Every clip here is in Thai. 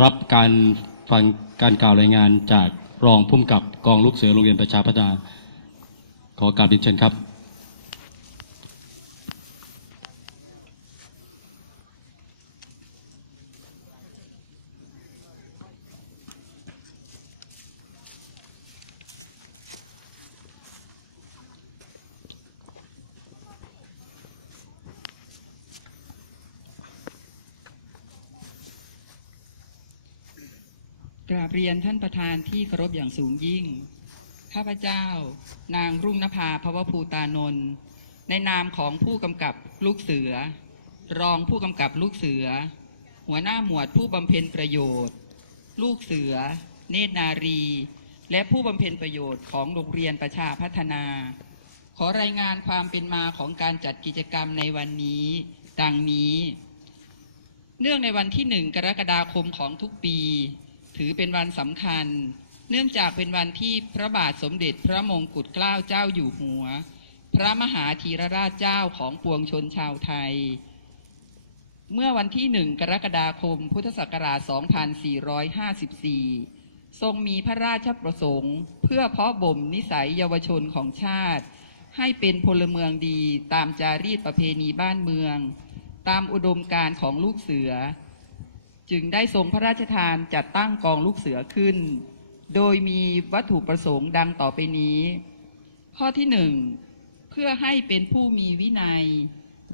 รับการฟังการกล่าวรายงานจากรองผู้กำกับกองลูกเสือโรงเรียนประชาพัฒนาขอกราบเรียนเชิญครับ กราบเรียนท่านประธานที่เคารพอย่างสูงยิ่ง ข้าพเจ้า นางรุ่งนภาภวภูตานนท์ในนามของผู้กำกับลูกเสือ รองผู้กำกับลูกเสือ หัวหน้าหมวดผู้บำเพ็ญประโยชน์ ลูกเสือ เนตรนารี และผู้บำเพ็ญประโยชน์ของโรงเรียนประชาพัฒนา ขอรายงานความเป็นมาของการจัดกิจกรรมในวันนี้ ดังนี้ เนื่องในวันที่หนึ่งกรกฎาคมของทุกปี ถือเป็นวันสำคัญ เนื่องจากเป็นวันที่พระบาทสมเด็จพระมงกุฎเกล้าเจ้าอยู่หัว พระมหาธีรราชเจ้าของปวงชนชาวไทย เมื่อวันที่หนึ่งกรกฎาคมพุทธศักราช 2454 ทรงมีพระราชประสงค์ เพื่อเพาะบ่มนิสัยเยาวชนของชาติ ให้เป็นพลเมืองดีตามจารีตประเพณีบ้านเมือง ตามอุดมการของลูกเสือ จึงได้ทรงพระราชทานจัดตั้งกองลูกเสือขึ้น โดยมีวัตถุประสงค์ดังต่อไปนี้ ข้อที่หนึ่งเพื่อให้เป็นผู้มีวินัย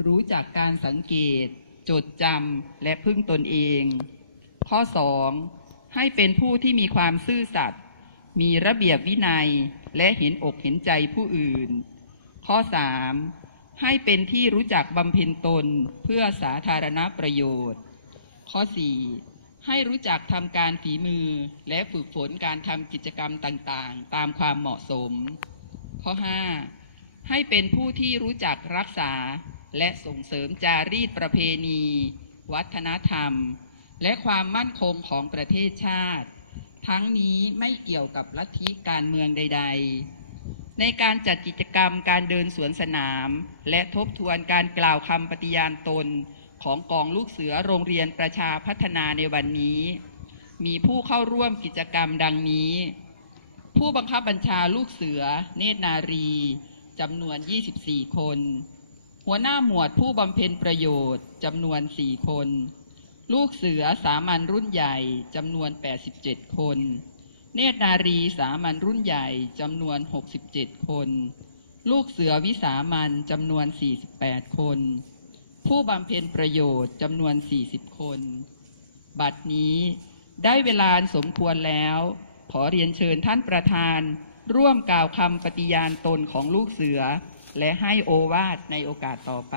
รู้จักการสังเกต จดจำและพึ่งตนเอง ข้อสองให้เป็นผู้ที่มีความซื่อสัตย์มีระเบียบวินัยและเห็นอกเห็นใจผู้อื่น ข้อสามให้เป็นที่รู้จักบำเพ็ญตนเพื่อสาธารณประโยชน์ ข้อ 4. ให้รู้จักทำการฝีมือและฝึกฝนการทำกิจกรรมต่างๆ ตามความเหมาะสม ข้อ 5. ให้เป็นผู้ที่รู้จักรักษาและส่งเสริมจารีตประเพณี วัฒนธรรม และความมั่นคงของประเทศชาติ ทั้งนี้ไม่เกี่ยวกับลัทธิการเมืองใด ๆ ในการจัดกิจกรรมการเดินสวนสนาม และทบทวนการกล่าวคำปฏิญาณตน ของกองลูกเสือโรงเรียนประชาพัฒนาในวันนี้ มีผู้เข้าร่วมกิจกรรมดังนี้ ผู้บังคับบัญชาลูกเสือ เนตรนารีจำนวน 24 คน หัวหน้าหมวดผู้บำเพ็ญประโยชน์จำนวน 4 คน ลูกเสือสามัญรุ่นใหญ่จำนวน 87 คน เนตรนารีสามัญรุ่นใหญ่จำนวน 67 คน ลูกเสือวิสามัญจำนวน 48 คน ผู้บำเพ็ญประโยชน์จำนวน 40 คน บัดนี้ได้เวลาสมควรแล้ว ขอเรียนเชิญท่านประธาน ร่วมกล่าวคำปฏิญาณตนของลูกเสือ และให้โอวาทในโอกาสต่อไป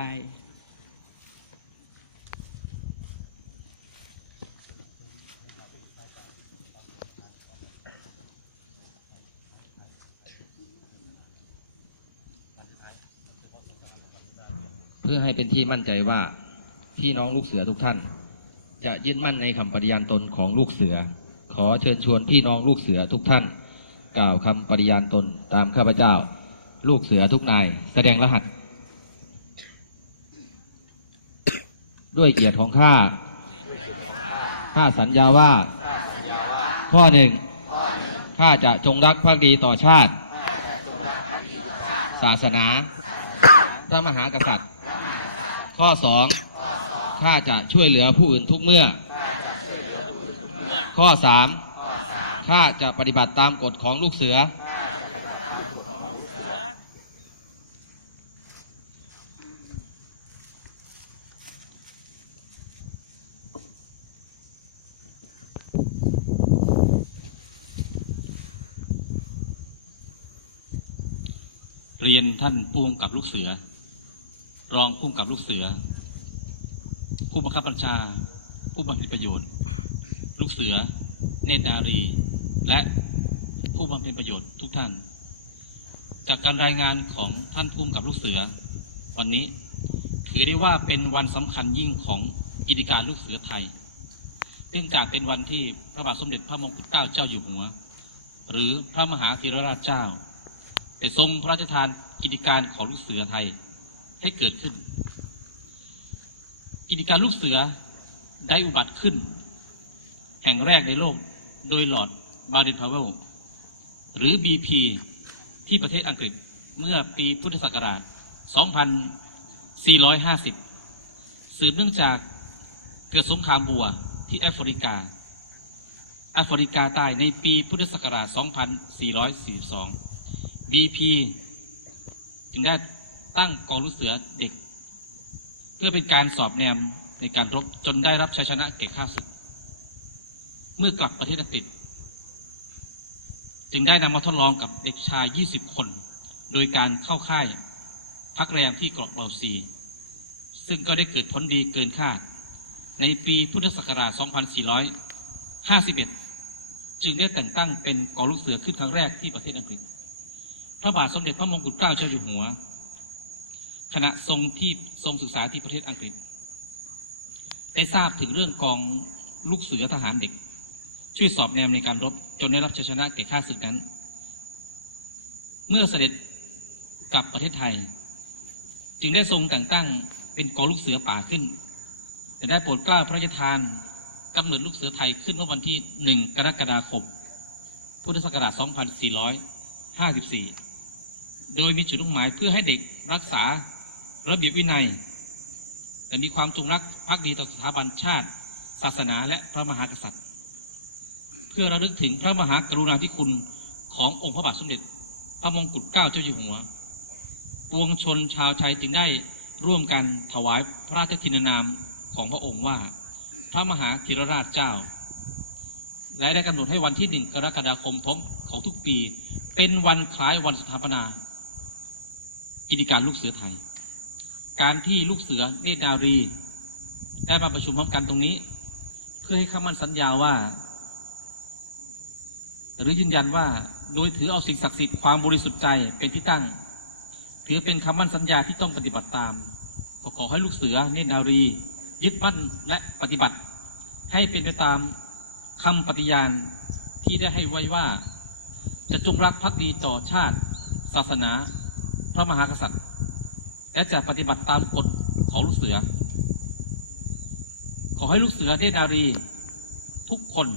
พื่อให้เป็นที่มั่นใจว่าพี่น้องลูกเสือทุกท่าน จะยึดมั่นในคำปฏิญาณตนของลูกเสือ ขอเชิญชวนพี่น้องลูกเสือทุกท่าน กล่าวคำปฏิญาณตนตามข้าพเจ้า ลูกเสือทุกนาย แสดงรหัส ด้วยเกียรติของข้าข้าสัญญาว่าข้อหนึ่งข้าจะจงรักภักดีต่อชาติ ศาสนา พระมหากษัตริย์ ข้อสองข้าจะช่วยเหลือผู้อื่นทุกเมื่อ ข้อสามข้าจะปฏิบัติตามกฎของลูกเสือ เรียนท่านผู้กำกับลูกเสือ รองผู้กำกับลูกเสือ ผู้บังคับบัญชา ผู้บำเพ็ญประโยชน์ ลูกเสือ เนตรนารี และผู้บำเพ็ญประโยชน์ทุกท่าน จากการรายงานของท่านผู้กำกับลูกเสือ วันนี้ถือได้ว่าเป็นวันสำคัญยิ่งของกิจการลูกเสือไทยเนื่องจากเป็นวันที่พระบาทสมเด็จพระมงกุฎเกล้าเจ้าอยู่หัว หรือพระมหาธีรราชเจ้าได้ทรงพระราชทานกิจการของลูกเสือไทย ให้เกิดขึ้น กิจการลูกเสือได้อุบัติขึ้น แห่งแรกในโลกโดยหลอดบารินพาวเวลหรือ BP ที่ประเทศอังกฤษเมื่อปีพุทธศักราช 2450 สืบเนื่องจากเกิดสงครามบัวที่แอฟริกา แอฟริกาใต้ในปีพุทธศักราช 2442 BP จึงได้ ตั้งกองลูกเสือเด็ก เพื่อเป็นการสอบแนมในการรบจนได้รับชัยชนะเก่ข้าศึก เมื่อกลับประเทศอังกฤษจึงได้นำมาทดลองกับเด็กชาย 20 คน โดยการเข้าค่าย พักแรมที่เกาะเบาซี ซึ่งก็ได้เกิดผลดีเกินคาด ในปีพุทธศักราช 2451 จึงได้แต่งตั้งเป็นกองลูกเสือขึ้นครั้งแรกที่ประเทศอังกฤษ พระบาทสมเด็จพระมงกุฎเกล้าเจ้าอยู่หัว ขณะทรงที่ทรงศึกษาที่ประเทศอังกฤษ ได้ทราบถึงเรื่องกองลูกเสือทหารเด็ก ช่วยสอบแนมในการรบจนได้รับชัยชนะแก่ข้าศึกนั้น เมื่อเสด็จกลับประเทศไทย จึงได้ทรงแต่งตั้งเป็นกองลูกเสือป่าขึ้นแต่ได้โปรดเกล้าพระราชทานกำเนิดลูกเสือไทยขึ้นเมื่อวันที่1กรกฎาคม พุทธศักราช 2454 โดยมีจุดมุ่งหมายเพื่อให้เด็กรักษา ระเบียบวินัยและมีความจงรักภักดีต่อสถาบันชาติ ศาสนาและพระมหากษัตริย์ เพื่อระลึกถึงพระมหากรุณาธิคุณขององค์พระบาทสมเด็จ พระมงกุฎเกล้าเจ้าอยู่หัว ปวงชนชาวไทยจึงได้ร่วมกันถวายพระราชทินานามของพระองค์ว่า พระมหาธิรราชเจ้า และได้กำหนดให้วันที่หนึ่งกรกฎาคมของของทุกปี เป็นวันคล้ายวันสถาปนา กิจการลูกเสือไทย การที่ลูกเสือเนตรนารี ได้มาประชุมพร้อมกันตรงนี้ เพื่อให้คำมั่นสัญญาว่า หรือยืนยันว่าโดยถือเอาสิ่งศักดิ์สิทธิ์ความบริสุทธิ์ใจเป็นที่ตั้ง ถือเป็นคำมั่นสัญญาที่ต้องปฏิบัติตามขอขอให้ลูกเสือเนตรนารี ยึดมั่นและปฏิบัติ ให้เป็นไปตามคำปฏิญาณที่ได้ให้ไว้ว่า จะจงรักภักดีต่อชาติ ศาสนา พระมหากษัตริย์ และจะปฏิบัติตามกฎของลูกเสือ ขอให้ลูกเสือเนตรนารี ทุกคน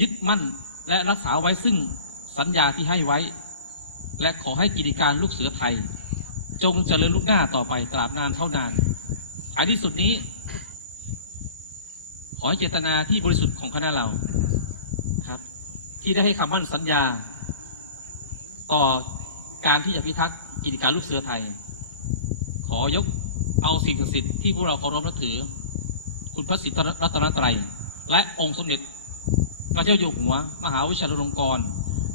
ยึดมั่นและรักษาไว้ซึ่งสัญญาที่ให้ไว้ และขอให้กิจการลูกเสือไทย จงเจริญลุกหน้าต่อไปตราบนานเท่านานอันที่สุดนี้ ขอให้เจตนาที่บริสุทธิ์ของคณะเราครับ ที่ได้ให้คำมั่นสัญญา ต่อการที่จะพิทักษ์กิจการลูกเสือไทย ขอยกเอาสิ่งศักดิ์สิทธิ์ที่พวกเราเคารพนับถือ คุณพระศรีรัตนตรัย และองค์สมเด็จพระเจ้าอยู่หัว มหาวิชาลงกรณ์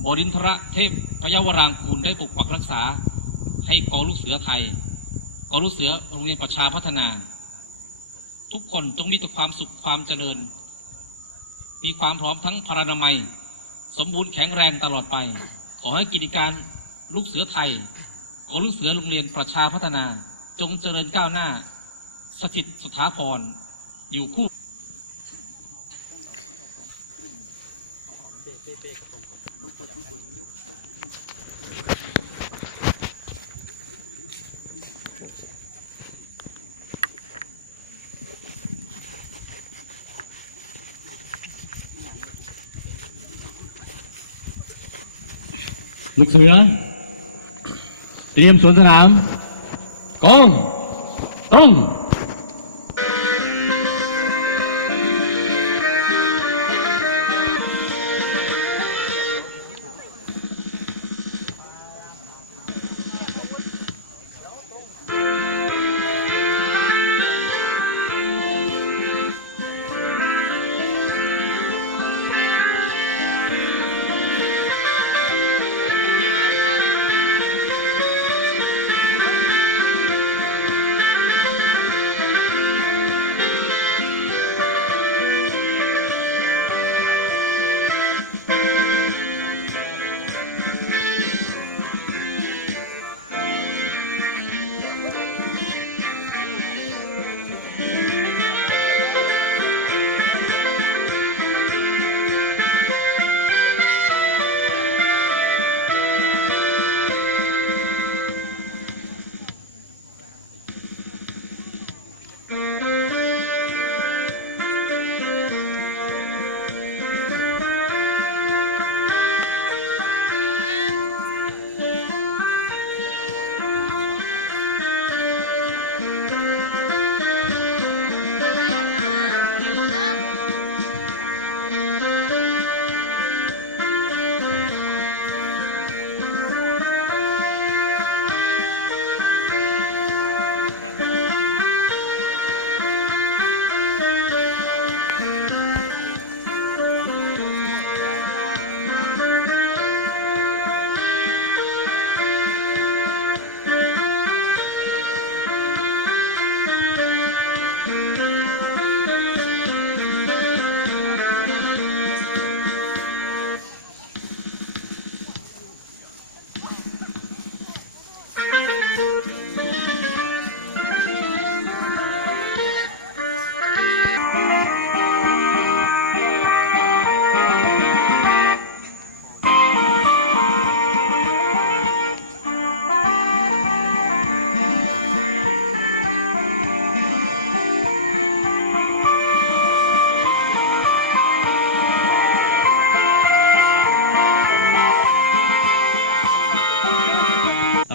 บรินทรเทพพยาวรางกูลได้ปกปักรักษา ให้กองลูกเสือไทยกองลูกเสือโรงเรียนประชาพัฒนา ทุกคนจงมีแต่ความสุขความเจริญ มีความพร้อมทั้งพรานามัย สมบูรณ์แข็งแรงตลอดไป ขอให้กิจการลูกเสือไทยกองลูกเสือโรงเรียนประชาพัฒนา จงเจริญก้าวหน้า สถิตสถาพร อยู่คู่ลูกเสือ เตรียมสวนสนาม กอ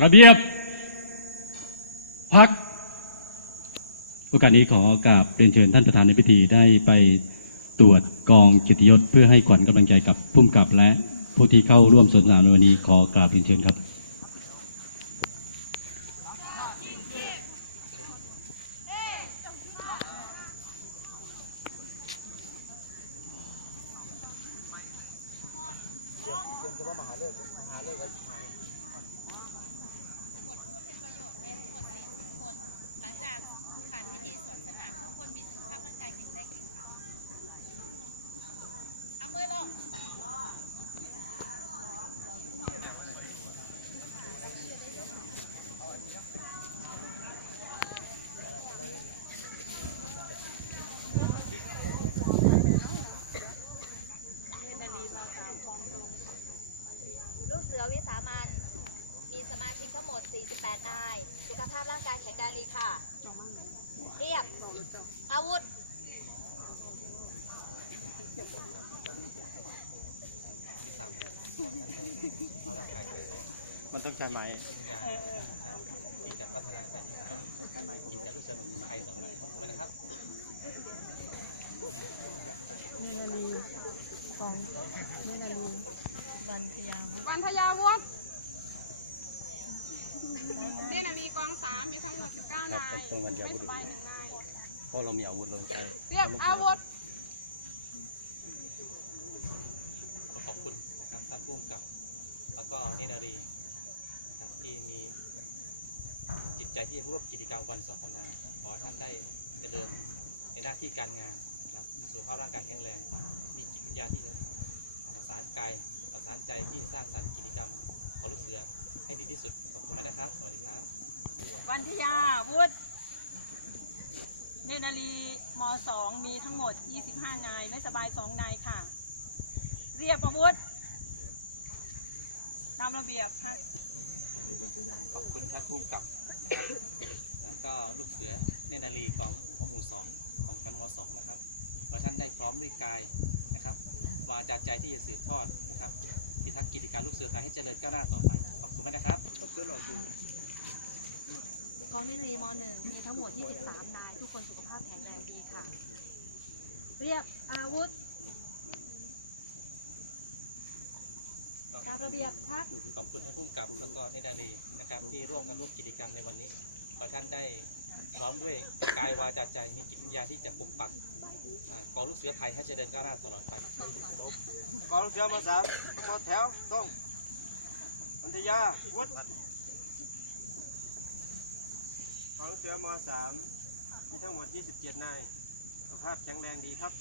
ระเบียบพักโอกาสนี้ขอกราบเรียนเชิญท่านประธานในพิธีได้ไปตรวจกองเกียรติยศเพื่อให้ขวัญกำลังใจกับผู้กำกับและผู้ที่เข้าร่วมสนทนาในวันนี้ขอกราบเรียนเชิญครับ ลูกเสือวิสามัน มีสมาชิกทั้งหมด 48 นาย สุขภาพร่างกายแข็งแรงดีค่ะ เรียบ อาวุธ มัน ต้องใช้ไม้วันพยาวุฒเนนารีกองสามมีทั้งหมด19นายต้องวันยาไม่วุธสบายหนึ่งนายเพราะเรามีอาวุธเราใช้เรียบอาวุธ สองมีทั้งหมด 25 นาย ไม่สบาย 2 นายค่ะ เรียบประวุธตามระเบียบ เสือมาสามหมดแถวต้องวันทยาวุฒิกองลูกเสือมาสามมีทั้งหมด 27 นายสุภาพแข็งแรงดีครับ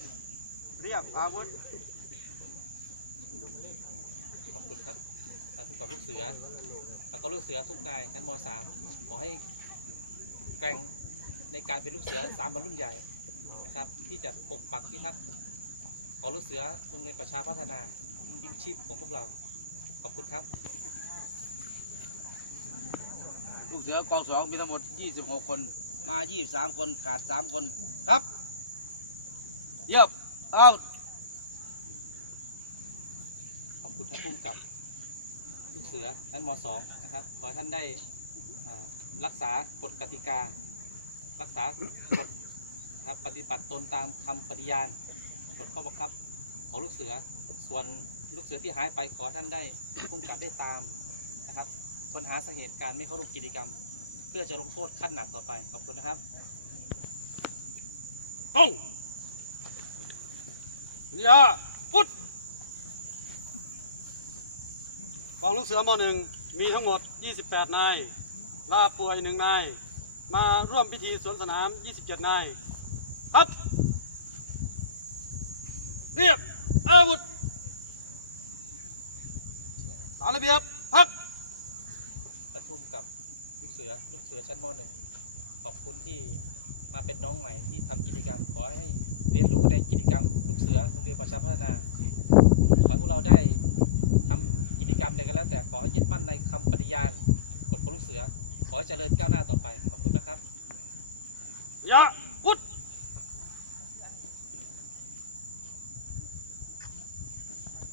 เรียบอาวุธกับลูกเสือแล้วก็ลูกเสือทุกนายชั้นม .3 ขอให้แกร่งในการเป็นลูกเสือสามบรรลุใหญ่นะครับที่จะปกปักที่ทักของลูกเสือโรงเรียนประชาพัฒนายิ่งชีพของพวกเรา ขอบคุณครับ ลูกเสือกองสองมีทั้งหมด 26 คน มา 23 คนขาด 3 คนครับ เยียบเอาขอบคุณท่านผู้กับลูกเสือชั้นม .2 นะครับขอให้ท่านได้รักษากฎกติกา รักษากฎครับปฏิบัติตนตามคำปฏิญาณกฎข้อบังคับของลูกเสือส่วนลูกเสือที่หายไปขอท่านได้พุ่งกลับได้ตามนะครับ ค้นหาสาเหตุการไม่เข้าร่วมกิจกรรม เพื่อจะลงโทษขั้นหนักต่อไป ขอบคุณนะครับต้องยาพุทธกองลูกเสือมหนึ่งมีทั้งหมด 28 นาย ลาป่วยหนึ่งนาย มาร่วมพิธีสวนสนาม 27 นาย ครับ เรียบอาวุธสารระเบียบ